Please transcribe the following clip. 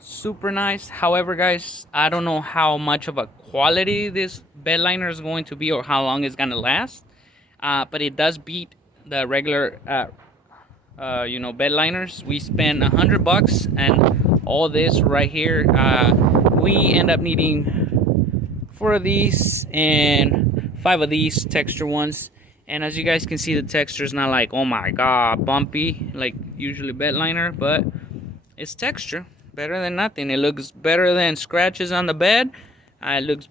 super nice. However, guys, I don't know how much of a quality this bed liner is going to be or how long it's gonna last. But it does beat the regular bed liners. We spend $100 and all this right here. We end up needing 4 of these and 5 of these texture ones. And as you guys can see, the texture is not like, oh my god, bumpy like usually bed liner, but it's texture. Better than nothing. It looks better than scratches on the bed. It looks